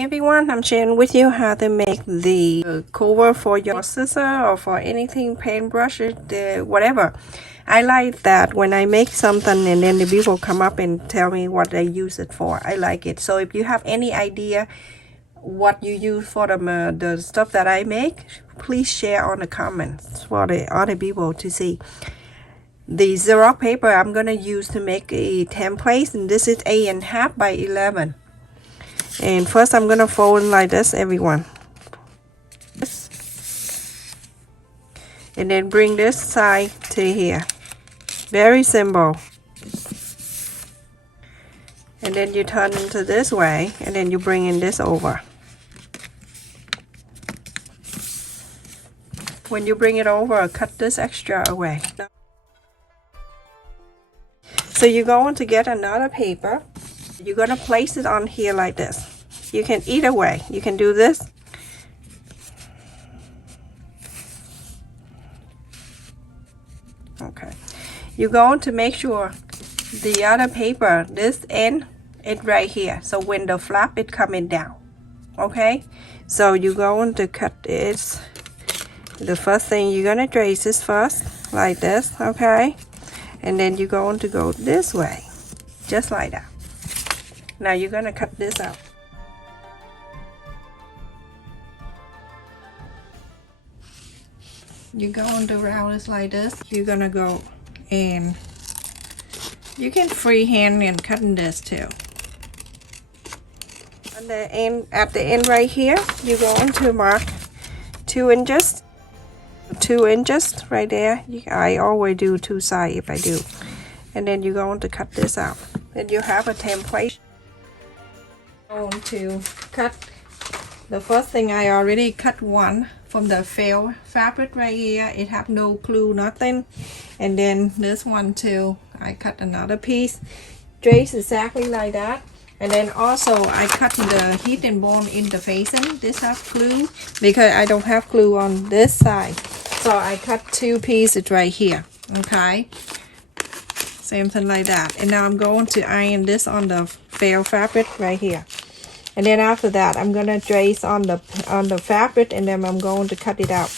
Hi everyone, I'm sharing with you how to make the cover for your scissor or for anything, paintbrush, whatever. I like that when I make something and then the people come up and tell me what they use it for. I like it. So if you have any idea what you use for the stuff that I make, please share on the comments for the other people to see. The Xerox paper I'm going to use to make a template, and this is 8.5 by 11. And first I'm gonna fold like this, everyone. And then bring this side to here. Very simple. And then you turn into this way, and then you bring in this over. When you bring it over, cut this extra away. So you're going to get another paper. You're gonna place it on here like this. You can either way. You can do this. Okay. You're going to make sure the other paper, this end, it right here. So when the flap is coming down. Okay. So you're going to cut this. The first thing you're gonna trace this first, like this. Okay. And then you're going to go this way, just like that. Now you're gonna cut this out. You're going to round this like this. You're gonna go and you can freehand and cutting this too. At the end right here, you're going to mark 2 inches. 2 inches right there. I always do 2 sides if I do. And then you're going to cut this out. Then you have a template. Going to cut the first thing. I already cut one from the felt fabric right here. It have no glue, nothing. And then this one too, I cut another piece, trace exactly like that. And then also I cut the heat and bond interfacing. This have glue because I don't have glue on this side, so I cut 2 pieces right here. Okay, same thing like that. And now I'm going to iron this on the felt fabric right here. And then after that, I'm gonna trace on the fabric, and then I'm going to cut it out.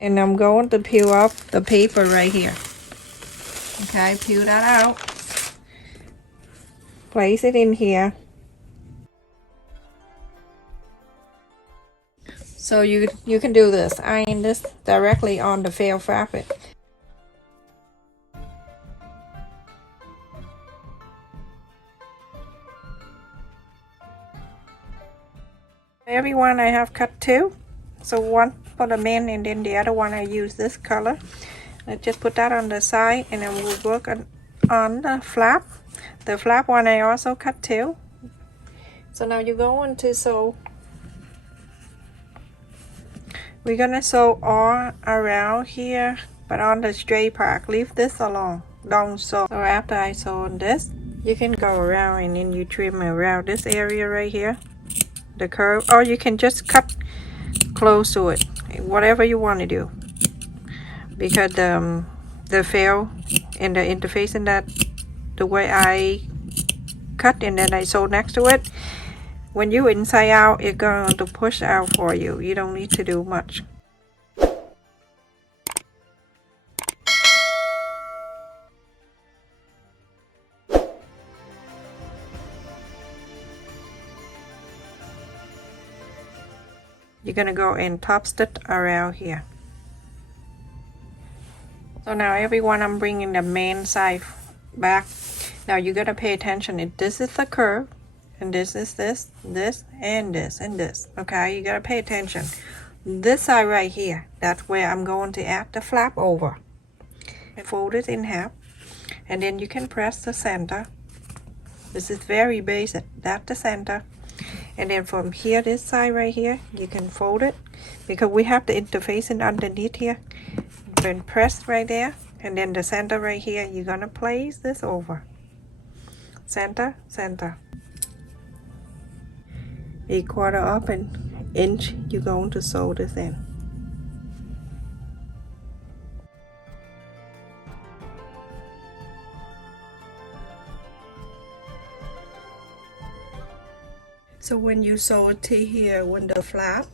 And I'm going to peel off the paper right here. Okay, peel that out. Place it in here. So you can do this. Iron this directly on the felt fabric. Everyone, I have cut 2. So one for the men, and then the other one I use this color. I just put that on the side, and then we'll work on the flap. The flap one I also cut 2. So now you're going to sew. We're gonna sew all around here, but on the straight part, leave this alone. Don't sew. So after I sew on this, you can go around and then you trim around this area right here, the curve, or you can just cut close to it, whatever you want to do, because the felt and the interface in that, the way I cut and then I sew next to it, when you inside out, it's going to push out for you. You don't need to do much. You're gonna go and top stitch around here. So now everyone, I'm bringing the main side back. Now you gotta pay attention. This is the curve, and this is this, and this. Okay, you gotta pay attention. This side right here, that's where I'm going to add the flap over. Fold it in half, and then you can press the center. This is very basic. That's the center. And then from here, this side right here, you can fold it because we have the interfacing underneath here. out and press right there, and then the center right here, you're gonna place this over. Center, center. A quarter up an inch, you're going to sew this in. So when you sew it to here, when the flap,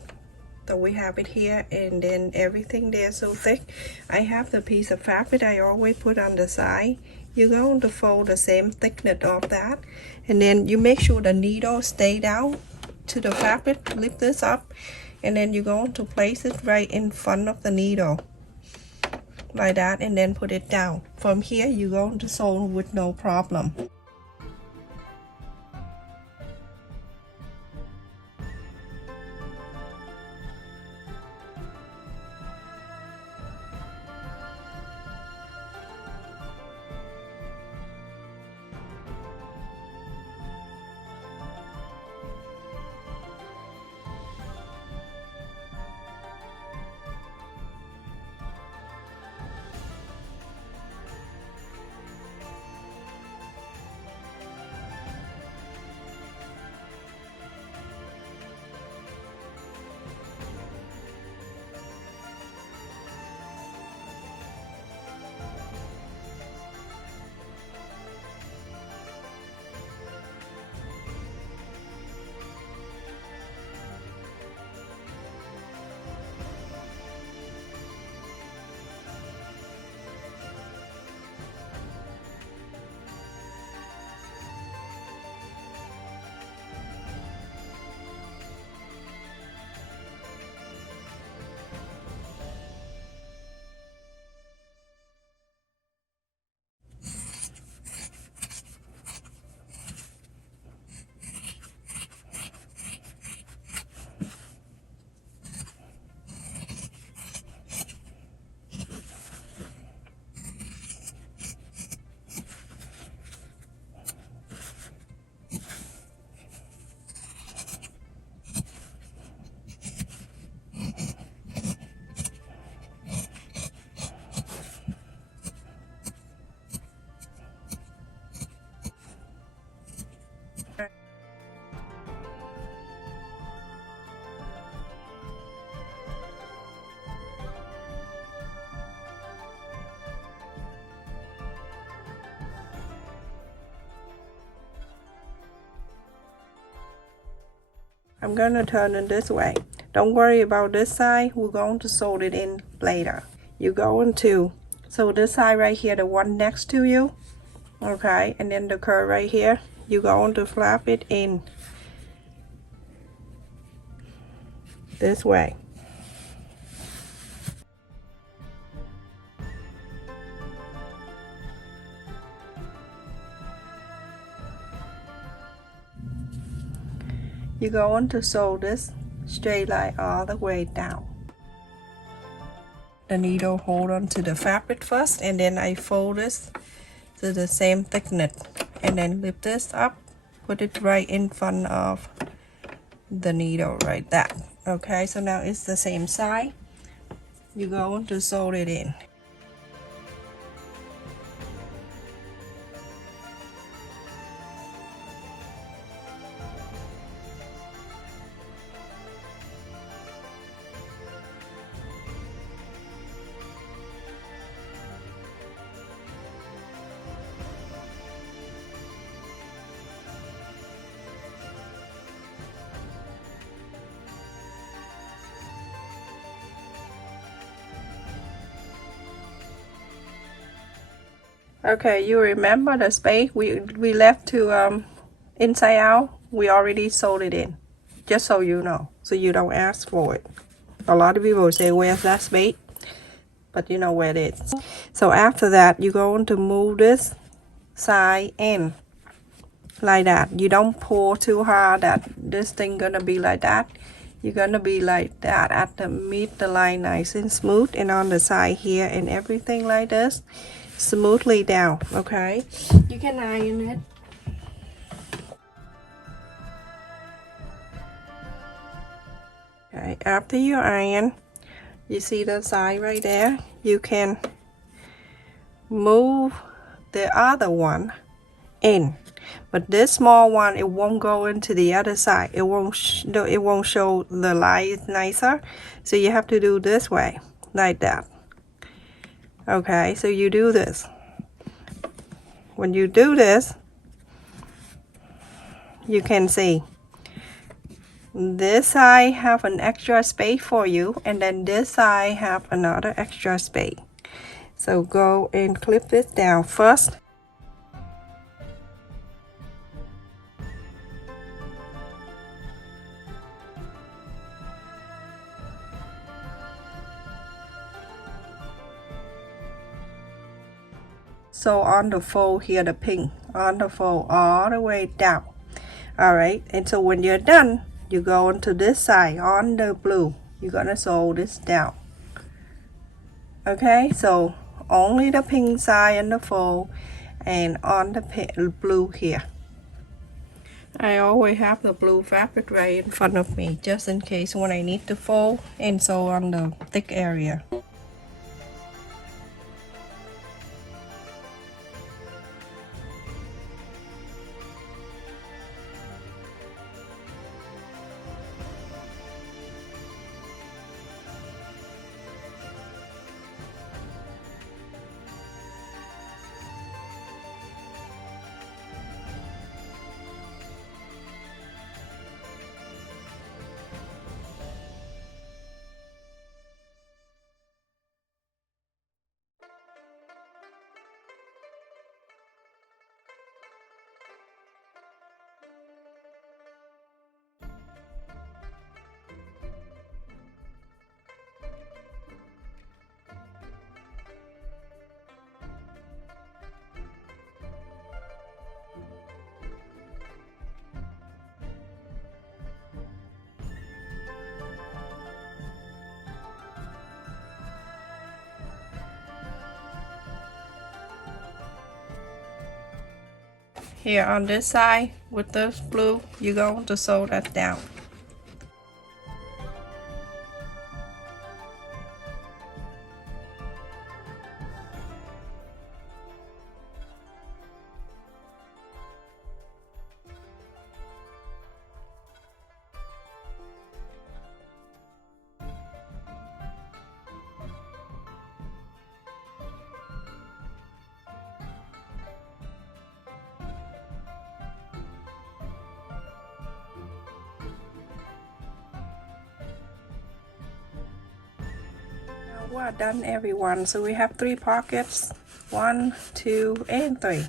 so we have it here, and then everything there so thick, I have the piece of fabric I always put on the side. You're going to fold the same thickness of that, and then you make sure the needle stay down to the fabric. Lift this up, and then you're going to place it right in front of the needle like that, and then put it down. From here you're going to sew with no problem. I'm gonna turn it this way. Don't worry about this side, we're going to sew it in later. You're going to sew this side right here, the one next to you, okay, and then the curve right here, you're going to flap it in this way. You're going to sew this straight line all the way down. The needle hold on to the fabric first, and then I fold this to the same thickness, and then lift this up, put it right in front of the needle right there. Okay, so now it's the same side. You're going to sew it in. Okay, you remember the space we left to inside out? We already sewed it in, just so you know, so you don't ask for it. A lot of people say, where's that space? But you know where it is. So after that, you're going to move this side in like that. You don't pull too hard that this thing gonna be like that. You're gonna be like that at the meet the line nice and smooth, and on the side here and everything like this, smoothly down. Okay, you can iron it. Okay, after you iron, you see the side right there, you can move the other one in, but this small one, it won't go into the other side. It won't show the light nicer, so you have to do this way, like that. Okay, so you do this. When you do this, you can see this side have an extra space for you, and then this side have another extra space. So go and clip it down first. So on the fold here, the pink, on the fold all the way down. Alright, and so when you're done, you go into this side on the blue. You're gonna sew this down. Okay, so only the pink side and the fold, and on the blue here. I always have the blue fabric right in front of me, just in case when I need to fold and sew on the thick area. Here on this side with this blue, you're going to sew that down. We're done, everyone. So we have 3 pockets, 1, 2, and 3.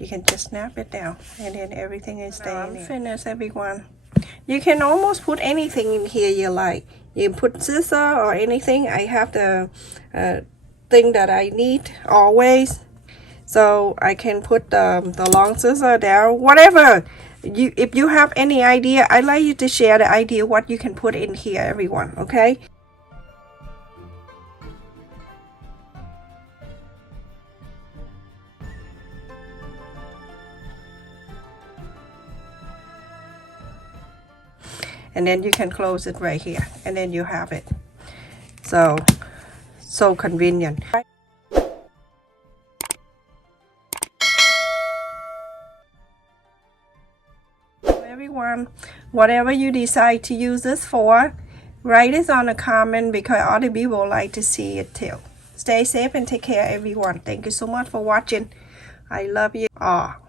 You can just snap it down, and then everything is staying in. Finished, everyone. You can almost put anything in here you like. You put scissor or anything. I have the thing that I need always, so I can put the long scissor down. Whatever if you have any idea, I'd like you to share the idea what you can put in here, everyone. Okay. And then you can close it right here, and then you have it. So convenient. everyone. Whatever you decide to use this for, write it on a comment because other people like to see it too. Stay safe and take care, everyone. Thank you so much for watching. I love you all.